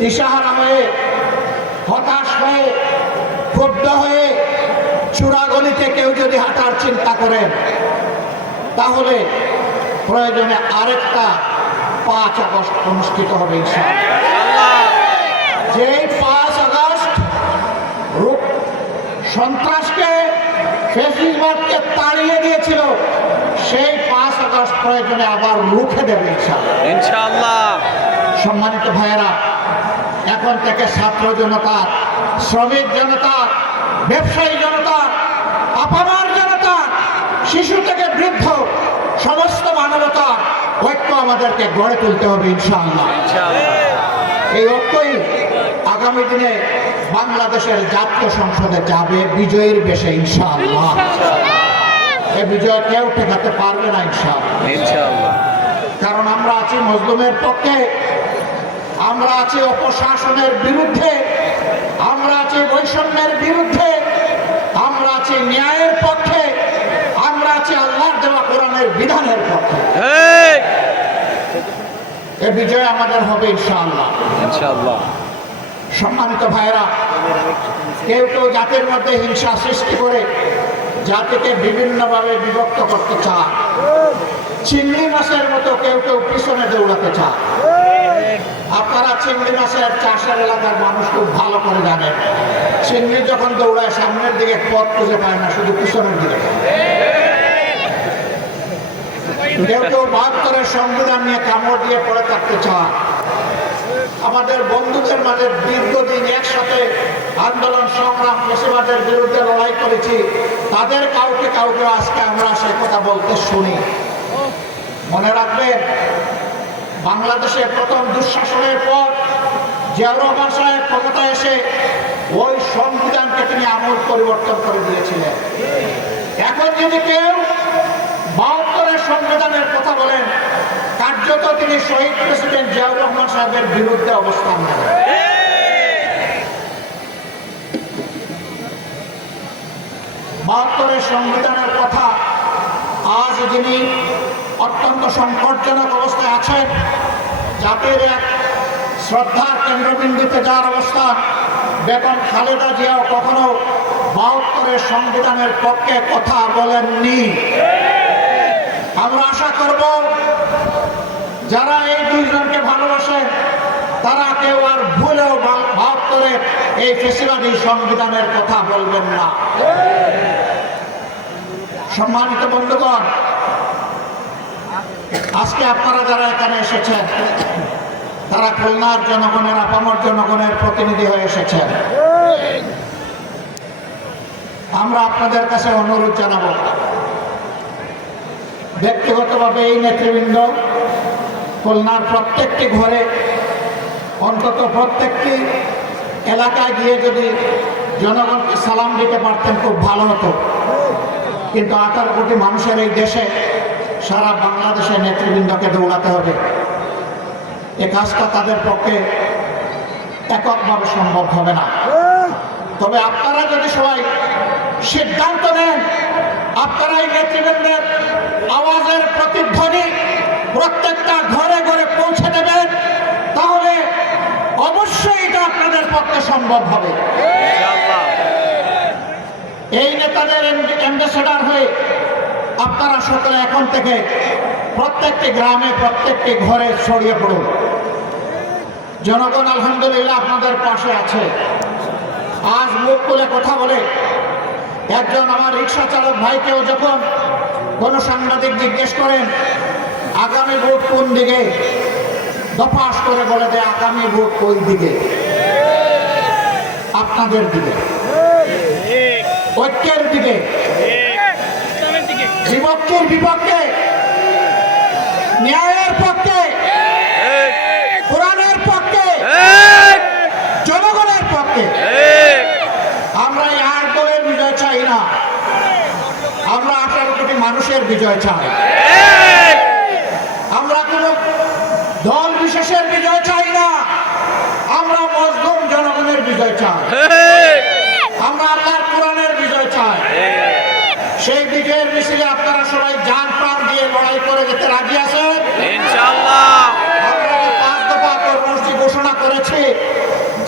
দিশাহারা হয়ে হতাশ হয়ে ক্ষুব্ধ হয়ে চূড়াগলিতে কেউ যদি হাঁটার চিন্তা করেন তাহলে প্রয়োজনে আরেকটা পাঁচ আগস্ট অনুষ্ঠিত হবে যেই পাঁচ আগস্ট রূপ সন্ত্রাসকে ফেসিবাদকে তাড়িয়ে দিয়েছিল সেই পাঁচ আগস্ট প্রয়োজনে আবার রুখে দেবে ইনশাআল্লাহ। সম্মানিত ভাইয়েরা এখন থেকে ছাত্র জনতা শ্রমিক জনতা ব্যবসায়ী জনতা আপামার জনতা শিশু থেকে বৃদ্ধ সমস্ত মানবতা ঐক্য আমাদেরকে গড়ে তুলতে হবে ইনশাআল্লাহ। এই ঐক্যই আগামী দিনে বাংলাদেশের জাতীয় সংসদে যাবে বিজয়ীর বেশে ইনশাআল্লাহ। এই বিজয় কেউ ঠেকাতে পারবে না ইনশাআল্লাহ। কারণ আমরা আছি মজলুমের পক্ষে আমরা আছি অপশাসনের বিরুদ্ধে আমরা আছি বৈষম্যের বিরুদ্ধে আমরা আছি ন্যায়ের পক্ষে আমরা আছি আল্লাহর দেওয়া কোরআনের বিধানের পক্ষে। এ বিজয় আমাদের হবে ইনশাআল্লাহ। ইনশাআল্লাহ। সম্মানিত ভাইরা কেউ কেউ জাতির মধ্যে হিংসা সৃষ্টি করে জাতিকে বিভিন্নভাবে বিভক্ত করতে চায়। চিংড়ি মাছের মতো কেউ কেউ পিছনে দৌড়াতে চায়। আপনারা চিংড়ি মাছের চাষের এলাকার মানুষ খুব ভালো করে জানেন। চিংড়ি যখন দৌড়ায় সামনের দিকে পথ খুঁজে পায় না, শুধু পিছনের দিকে। কেউ কেউ বাহাত্তরের সংবিধান নিয়ে কামড় দিয়ে পড়ে থাকতে চায়। আমাদের বন্ধুদের মাঝে দীর্ঘদিন একসাথে আন্দোলন, সংগ্রাম, ফেসিবাদের বিরুদ্ধে লড়াই করেছি। তাদের কাউকে কাউকে আজকে আমরা সে কথা বলতে শুনি। মনে রাখবেন বাংলাদেশে প্রথম দুঃশাসনের পর জিয়াউর সাহেব ক্ষমতায় এসে ওই সংবিধানকে তিনি আমল পরিবর্তন করে দিয়েছিলেন। এখন যদি কেউ বাহাত্তরের সংবিধানের কথা বলেন, কার্যত তিনি শহীদ প্রেসিডেন্ট জিয়াউর রহমান সাহেবের বিরুদ্ধে অবস্থান নেন। বাহাত্তরের সংবিধানের কথা আজ যিনি অত্যন্ত সংকটজনক অবস্থায় আছেন। জাতির এক শ্রদ্ধার কেন্দ্রবিন্দুতে যার অবস্থা, বেগম খালেদা জিয়াও কখনো বাহাত্তরের সংবিধানের পক্ষে কথা বলেননি। আমরা আশা করব, যারা এই দুইজনকে ভালোবাসে, তারা কেউ আর ভুলেও বা- বাহাত্তরের এই ফেসিবাদী সংবিধানের কথা বলবেন না। সম্মানিত বন্ধুগণ আজকে আপনারা যারা এখানে এসেছেন, তারা খুলনার জনগণের, আপামর জনগণের প্রতিনিধি হয়ে এসেছেন। আমরা আপনাদের কাছে অনুরোধ জানাব, ব্যক্তিগতভাবে এই নেতৃবৃন্দ, খুলনার প্রত্যেকটি ঘরে, অন্তত প্রত্যেকটি এলাকায় গিয়ে যদি জনগণকে সালাম দিতে পারতেন, খুব ভালো হতো। কিন্তু আঠারো কোটি মানুষের এই দেশে সারা বাংলাদেশের নেতৃবৃন্দকে দৌড়াতে হবে। এ কাজটা তাদের পক্ষে এককভাবে সম্ভব হবে না। তবে আপনারা যদি সবাই সিদ্ধান্ত নেন আপনারা এই নেতৃবৃন্দের আওয়াজের প্রতিধ্বনি প্রত্যেকটা ঘরে ঘরে পৌঁছে দেবেন তাহলে অবশ্যই এটা আপনাদের পক্ষে সম্ভব হবে। এই নেতাদের অ্যাম্বাসেডার হয়ে আপনারা সকলে এখন থেকে প্রত্যেকটি গ্রামে, প্রত্যেকটি ঘরে ছড়িয়ে পড়ুন। জনগণ আলহামদুলিল্লাহ আপনাদের পাশে আছে। আজ মুখ খুলে কথা বলে একজন আমার রিক্সা চালক ভাইকেও যখন কোনো সাংবাদিক জিজ্ঞেস করেন, আগামী ভোট কোন দিকে? দফাস করে বলে দেয়, আগামী ভোট কোন দিকে? আপনাদের দিকে। ঐক্যের দিকে। বিভক্তির বিপক্ষে, ন্যায়ের পক্ষে, কোরআনের পক্ষে, জনগণের পক্ষে। আমরা আট দলের বিজয় চাই না। আমরা আঠারো কোটি মানুষের বিজয় চাই। আমরা কোন দল বিশেষের বিজয় চাই না। আমরা মজলুম জনগণের বিজয় চাই। আমরা আল্লাহর সেই বিজয়ের মিছিলে আপনারা সবাই যান প্রাণ দিয়ে লড়াই করে যেতে রাজি আছেন? পাঁচ দফা কর্মসূচি ঘোষণা করেছি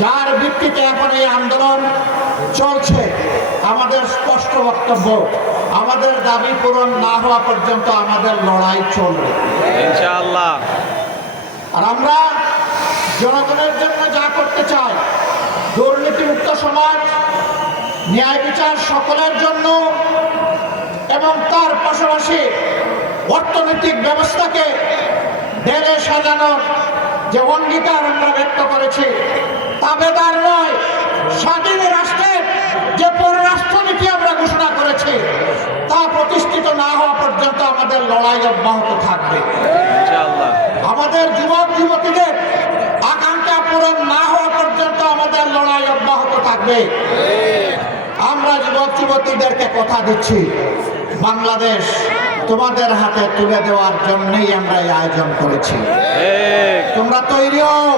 যার ভিত্তিতে এখন এই আন্দোলন চলছে। আমাদের স্পষ্ট বক্তব্য আমাদের দাবি পূরণ না হওয়া পর্যন্ত আমাদের লড়াই চলবে। ইনশাআল্লাহ। আর আমরা জনগণের জন্য যা করতে চাই দুর্নীতিমুক্ত সমাজ ন্যায় বিচার সকলের জন্য এবং তার পাশাপাশি অর্থনৈতিক ব্যবস্থাকে ঢেলে সাজানোর যে অঙ্গীকার আমরা ব্যক্ত করেছি তা বেদার নয় স্বাধীন রাষ্ট্রের যে পররাষ্ট্রনীতি আমরা ঘোষণা করেছি তা প্রতিষ্ঠিত না হওয়া পর্যন্ত আমাদের লড়াই অব্যাহত থাকবে। আমাদের যুবক যুবতীদের আকাঙ্ক্ষা পূরণ না হওয়া পর্যন্ত আমাদের লড়াই অব্যাহত থাকবে। আমরা যুবক যুবতীদেরকে কথা দিচ্ছি। বাংলাদেশ তোমাদের হাতে তুলে দেওয়ার জন্যই আমরা এই আয়োজন করেছি। তোমরা তৈরি হও।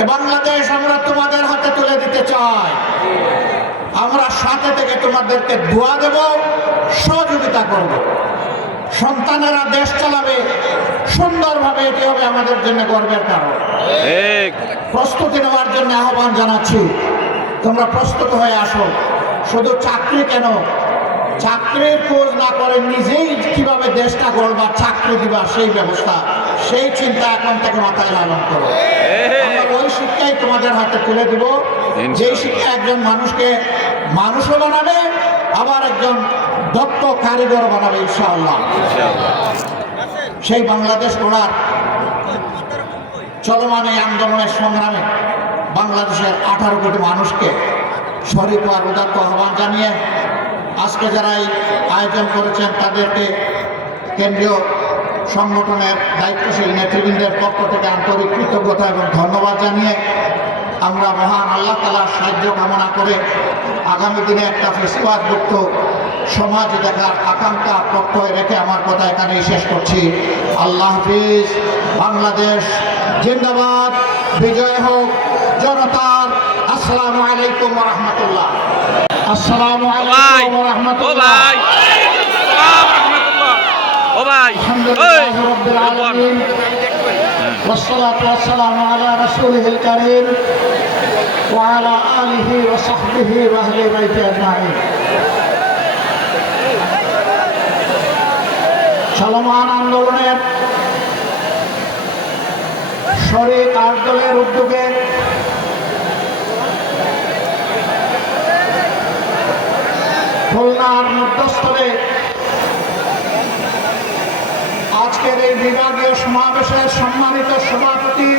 এ বাংলাদেশ আমরা তোমাদের হাতে তুলে দিতে চাই। আমরা সাথে থেকে তোমাদেরকে দোয়া দেব সহযোগিতা করব। সন্তানেরা দেশ চালাবে সুন্দরভাবে এটি হবে আমাদের জন্য গর্বের কারণ। প্রস্তুতি নেওয়ার জন্য আহ্বান জানাচ্ছি। তোমরা প্রস্তুত হয়ে আসো। শুধু চাকরি কেন চাকরির খোঁজ না করে নিজেই কীভাবে দেশটা গড়বা চাকরি দিবা সেই ব্যবস্থা সেই চিন্তা এখন থেকে মাথায় লালন করো। ওই শিক্ষাই তোমাদের হাতে তুলে দিব। যেই শিক্ষা একজন মানুষকে মানুষও বানাবে আবার একজন দক্ষ কারিগর বানাবে ইনশাআল্লাহ। ইনশাআল্লাহ। সেই বাংলাদেশ গড়ার চলমান এই আন্দোলনের সংগ্রামে বাংলাদেশের আঠারো কোটি মানুষকে শরীর আর উদাত্ত আহ্বান জানিয়ে আজকে যারা আয়োজন করেছেন তাদেরকে কেন্দ্রীয় সংগঠনের দায়িত্বশীল নেতৃবৃন্দের পক্ষ থেকে আন্তরিক কৃতজ্ঞতা এবং ধন্যবাদ জানিয়ে আমরা মহান আল্লাহ তালার সাহায্য কামনা করে আগামী দিনে একটা ফেসিবাদমুক্ত সমাজ দেখার আকাঙ্ক্ষা প্রত্যয় রেখে আমার কথা এখানেই শেষ করছি। আল্লাহ হাফিজ। বাংলাদেশ জিন্দাবাদ। বিজয় হোক। জনতার আসসালামু আলাইকুম রহমতুল্লাহ। আসসালামু ও ভাই আলাইকুম ও রহমতুল্লাহ ভাই সালাম রাহমাতুল্লাহ ও ভাই الحمد এই, لله رب বল। العالمين والصلاة والسلام على رسوله الكريم وعلى آله وصحبه وأهل بيته أجمعين চলমান আন্দোলনের শরীর আট দলের উদ্যোগে খুলনার মধ্যস্থলে আজকের এই বিভাগীয় সমাবেশের সম্মানিত সভাপতি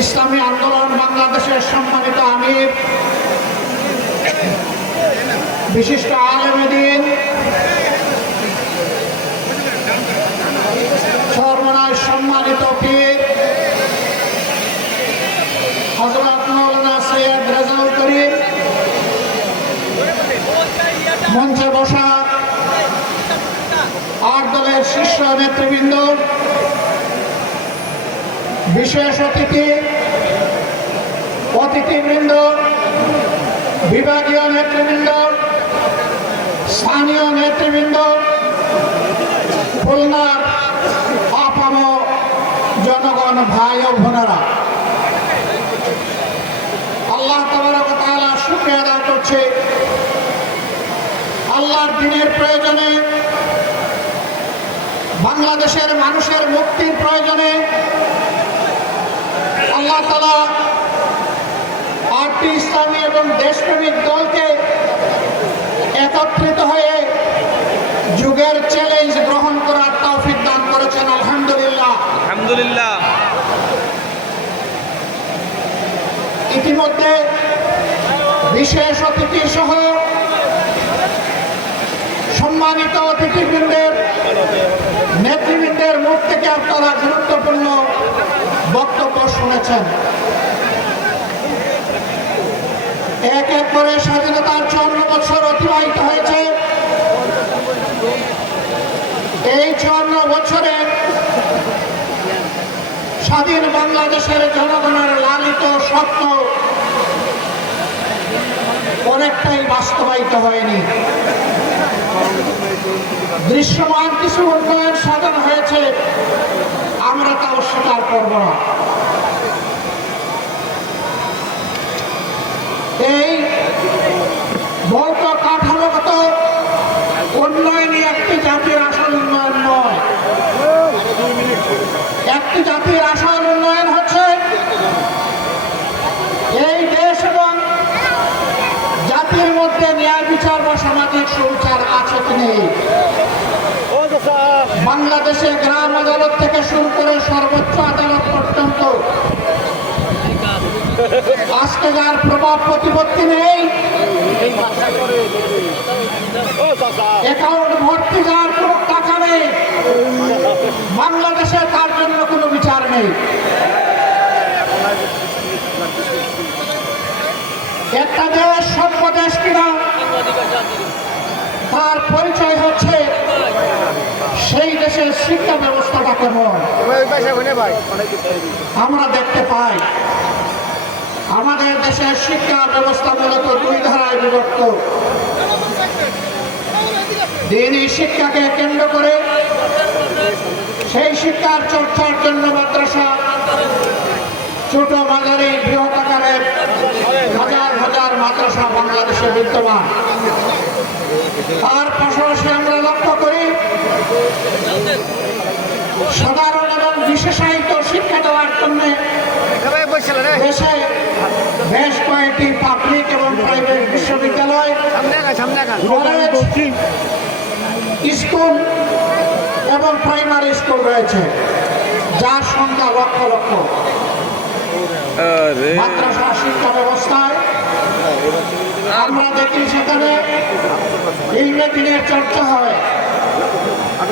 ইসলামী আন্দোলন বাংলাদেশের সম্মানিত আমির, বিশিষ্ট আলেমেদিন সর্বনায় সম্মানিত পীর হজরত মৌলানা সৈয়দ রেজাউল করিম মঞ্চে বসা আট শীর্ষ নেতৃবৃন্দ, বিশেষ অতিথি, অতিথিবৃন্দ, বিভাগীয় নেতৃবৃন্দ, স্থানীয় নেতৃবৃন্দ, খুলনার আপাম জনগণ ভাই ও বোনেরা। আল্লাহ তালা শুক্রিয়া আদায় করছে। আল্লাহর দিনের প্রয়োজনে বাংলাদেশের মানুষের মুক্তির প্রয়োজনে আল্লাহ তালা আটটি ইসলামী এবং দেশপ্রেমিক দলকে একত্রিত হয়ে যুগের চ্যালেঞ্জ গ্রহণ করার তৌফিক দান করেছেন আলহামদুলিল্লাহ। আলহামদুলিল্লাহ। ইতিমধ্যে বিশেষ অতিথি সহ সম্মানিত অতিথিবৃন্দের নেতৃবৃন্দের মুখ থেকে আপনারা গুরুত্বপূর্ণ বক্তব্য শুনেছেন। এক এক করে স্বাধীনতার চুয়ান্ন বছর অতিবাহিত হয়েছে। এই চুয়ান্ন বছরে স্বাধীন বাংলাদেশের জনগণের লালিত স্বপ্ন অনেকটাই বাস্তবায়িত হয়নি। দৃশ্যমান কিছু উন্নয়ন সাধন হয়েছে, আমরা তা অস্বীকার করব না। এই ভৌত কাঠামোগত উন্নয়নই একটি জাতির আসল উন্নয়ন নয়। একটি জাতির আসল উন্নয়ন হচ্ছে এই দেশ এবং জাতির মধ্যে ন্যায় বিচার বা সামাজিক সুবিচার বাংলাদেশে গ্রাম আদালত থেকে শুরু করে সর্বোচ্চ আদালত পর্যন্ত। আজকে যার প্রভাব প্রতিপত্তি নেই অ্যাকাউন্ট ভর্তি যার কোনো টাকা নেই, বাংলাদেশে তার জন্য কোনো বিচার নেই। একটা দেশ সভ্য দেশ কিনা? তার পরিচয় হচ্ছে সেই দেশের শিক্ষা ব্যবস্থাটা কেমন? আমরা দেখতে পাই, আমাদের দেশের শিক্ষা ব্যবস্থা মূলত দুই ধারায় বিভক্ত। দিনই শিক্ষাকে কেন্দ্র করে সেই শিক্ষার চর্চার জন্য মাদ্রাসা ছোট মাঝারি বৃহৎ আকারের হাজার হাজার মাদ্রাসা বাংলাদেশে বিদ্যমান। তার পাশাপাশি আমরা লক্ষ্য করি, সাধারণ এবং বিশেষায়িত শিক্ষা দেওয়ার জন্য দেশে বেশ কয়েকটি পাবলিক এবং প্রাইভেট বিশ্ববিদ্যালয় স্কুল এবং প্রাইমারি স্কুল রয়েছে, যার সংখ্যা লক্ষ লক্ষ। মাদ্রাসা শিক্ষা ব্যবস্থায় আমরা দেখি সেখানে ইংরেজিনের চর্চা হয়।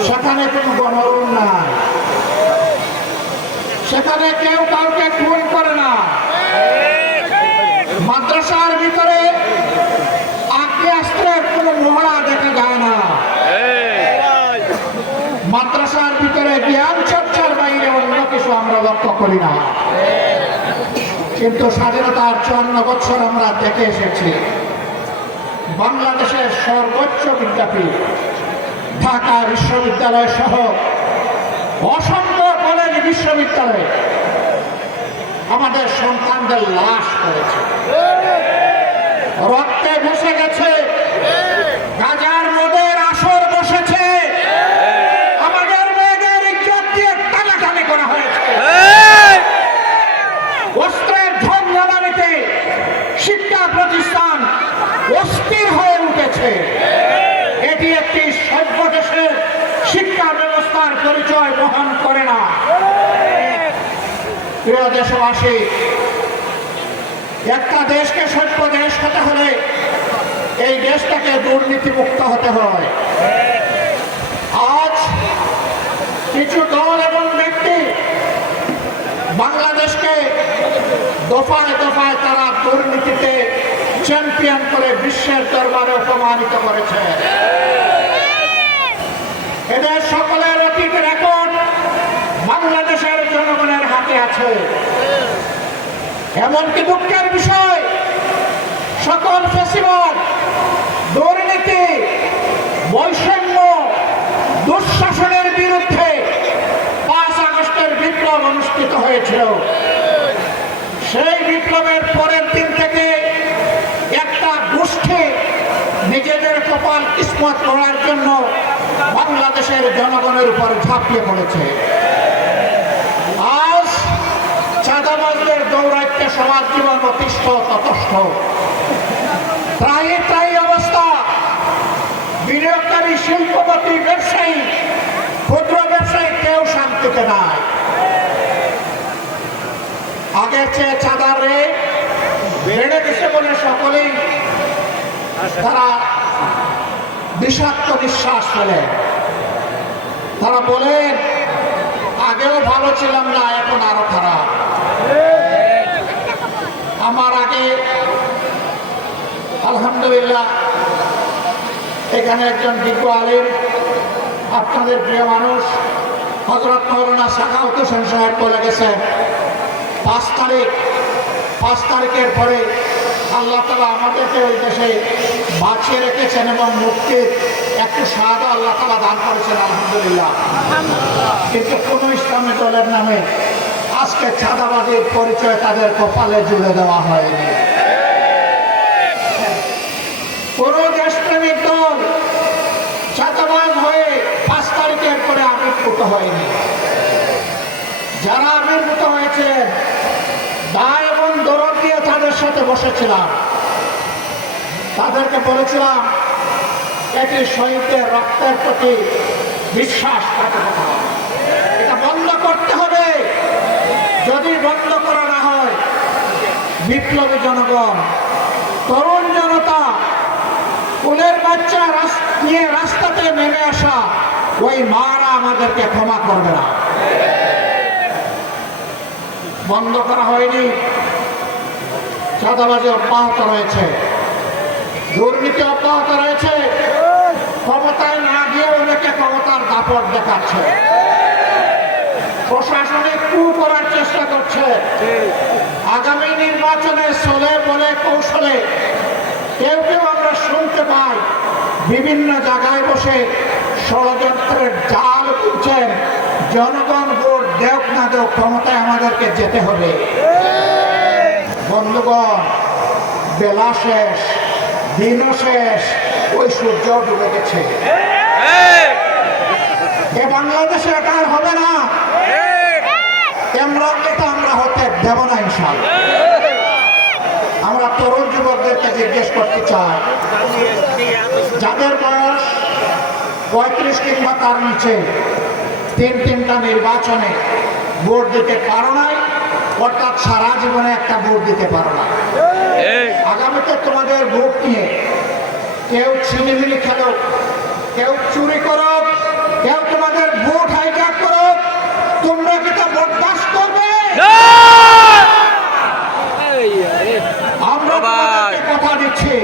সেখানে কোনো গণরুণ নাই। সেখানে কেউ কাউকে খুন করে না। মাদ্রাসার ভিতরে আগ্নেয়াস্ত্রের কোনো মহড়া দেখা যায় না। মাদ্রাসার ভিতরে জ্ঞান চর্চার বাইরে অন্য কিছু আমরা লক্ষ্য করি না। কিন্তু স্বাধীনতার চুয়ান্ন বছর আমরা দেখে এসেছি। বাংলাদেশের সর্বোচ্চ বিদ্যাপীঠ, ঢাকা বিশ্ববিদ্যালয় সহ অসংখ্য কলেজ বিশ্ববিদ্যালয়ে আমাদের সন্তানদের লাশ করেছে রক্তে বসে গেছে গাজার মদের আসর বসেছে আমাদের মেয়েদের ইজ্জত দিয়ে টানাটানি করা হয়েছে অস্ত্রের ঝঞ্ঝাবাড়িতে শিক্ষা প্রতিষ্ঠান অস্থির হয়ে উঠেছে এটি একটি সভ্য দেশের শিক্ষা ব্যবস্থার পরিচয় বহন করে না দেশবাসী, একটা দেশকে সভ্য দেশ হতে হলে এই দেশটাকে দুর্নীতিমুক্ত হতে হয়। আজ কিছু দল এবং ব্যক্তি বাংলাদেশকে দফায় দফায় তারা দুর্নীতিতে চ্যাম্পিয়ন করে বিশ্বের দরবারে অপমানিত করেছে এদের সকলের অতীত রেকর্ড বাংলাদেশের জনগণের হাতে আছে এমনকি দুঃখের বিষয়? সকল ফেসিবাদ দুর্নীতি, বৈষম্য, দুঃশাসনের বিরুদ্ধে পাঁচ আগস্টের বিপ্লব অনুষ্ঠিত হয়েছিল। সেই বিপ্লবের পরের দিন থেকে একটা গোষ্ঠী নিজেদের কপাল কিসমত করার জন্য বাংলাদেশের জনগণের উপর ঝাঁপিয়ে পড়েছে। চাঁদাবাজদের দৌরাত্মে সমাজ জীবন অতিষ্ঠ, ততষ্ঠ। অবস্থা। বিনিয়োগকারী, শিল্পপতি, ব্যবসায়ী, ক্ষুদ্র ব্যবসায়ী কেউ শান্তিতে নাই। আগের চেয়ে চাঁদার রেট বেড়ে গেছে বলে সকলেই তারা বিষাক্ত নিঃশ্বাস ফেলে। তারা বলেন, আগেও ভালো ছিলাম না, এখন আরও খারাপ। আমার আগে, আলহামদুলিল্লাহ, এখানে একজন বিজ্ঞ আলিম, আপনাদের প্রিয় মানুষ হজরত মৌলানা সাখাউত হোসেন সাহেব বলে গেছেন, পাঁচ তারিখ, পাঁচ তারিখের পরে আল্লাহ তালা আমাদেরকে ওই দেশে বাঁচিয়ে রেখেছেন এবং মুক্তির একটু সাদা আল্লাহ তালা দান করেছেন, আলহামদুলিল্লাহ। কিন্তু কোন ইসলামী দলের নামে আজকে চাঁদাবাজির পরিচয় তাদের কপালে জুড়ে দেওয়া হয়নি। কোন দেশপ্রেমিক দল চাঁদাবাজ হয়ে পাঁচ তারিখের পরে আবির্ভূত হয়নি। যারা আবির্ভূত হয়েছে দায় এবং দরদ দিয়ে তাদের সাথে বসেছিলাম। তাদেরকে বলেছিলাম, এটি শহীদদের রক্তের প্রতি বিশ্বাস রাখতে হবে এটা বন্ধ করতে হবে যদি বন্ধ করা না হয় বিপ্লবী জনগণ, তরুণ জনতা কুলের বাচ্চা নিয়ে রাস্তাতে নেমে আসা, ওই মারা আমাদেরকে ক্ষমা করবে না। বন্ধ করা হয়নি। চাঁদাবাজি অব্যাহত রয়েছে। দুর্নীতি অব্যাহত রয়েছে। ক্ষমতায় না গিয়ে অনেকে ক্ষমতার দাপট দেখাচ্ছে। প্রশাসনিক কু করার চেষ্টা করছে। আগামী নির্বাচনে চলে বলে কৌশলে কেউ কেউ আমরা শুনতে পাই বিভিন্ন জায়গায় বসে ষড়যন্ত্রের জাল বুঝছেন জনগণ ভোট দেওক না দেওক ক্ষমতায় আমাদেরকে যেতে হবে। বন্ধুগণ বেলা শেষ দিনও শেষ ওই সূর্য ডুবে গেছে। এ বাংলাদেশে এটা আর হবে না। আমরা এটা আমরা হতে দেব না ইনশাল্লাহ আমরা তরুণ যুবকদেরকে জিজ্ঞেস করতে চাই, যাদের বয়স পঁয়ত্রিশ কিংবা তার নিচে, তিন তিনটা নির্বাচনে ভোট দিতে পারো নাই, অর্থাৎ সারা জীবনে একটা ভোট দিতে পারো না। আগামীতে তোমাদের ভোট নিয়ে কেউ ছিনিমিনি খেলো, কেউ চুরি করো, কেউ তোমাদের ভোট হাইজ্যাক করো তোমরা কি তা বরদাস্ত করবে আমরা বাবাই। তোমাদেরকে কথা দিচ্ছি।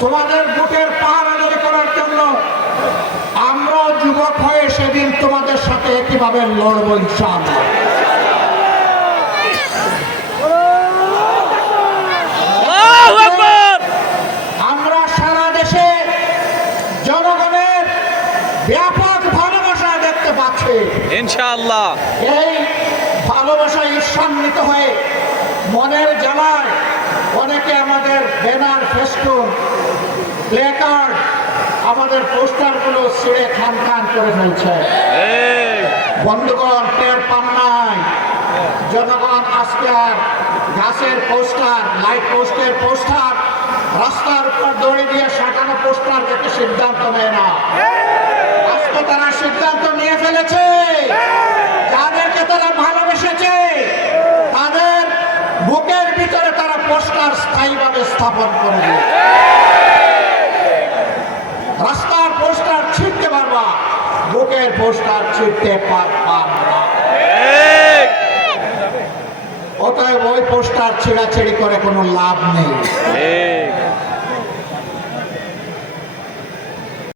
তোমাদের ভোটের পাহাড় আদায় করার জন্য আমরা যুবক হয়ে সেদিন তোমাদের সাথে কীভাবে লড়বো ইনশাআল্লাহ। আল্লাহু আমরা সারা দেশে জনগণের ব্যাপক ভালোবাসা দেখতে পাচ্ছি। ইনশাআল্লাহ। এই ভালোবাসায় ঈর্ষান্বিত হয়ে মনের জ্বালায় অনেকে আমাদের ব্যানার ফেস্টুন প্লেকার্ড আমাদের পোস্টারগুলো ছিঁড়ে খান খান করে ফেলছে। বন্ধুগণ টের পান নাই। জনগণ আজকে আর গাছের পোস্টার লাইট পোস্টের পোস্টার রাস্তার উপর দড়ি দিয়ে সাঁটানো পোস্টার দেখে সিদ্ধান্ত নেয় না। আজকে তারা সিদ্ধান্ত নিয়ে ফেলেছে। যাদেরকে তারা ভালোবেসেছে তাদের বুকের ভিতরে তারা পোস্টার স্থায়ীভাবে স্থাপন করবে রাস্তার পোস্টার ছিটতে পারবা, বুকের পোস্টার ছিটতে পারবা অতএব ওই পোস্টার ছিঁড়াছিড়ি করে কোনো লাভ নেই।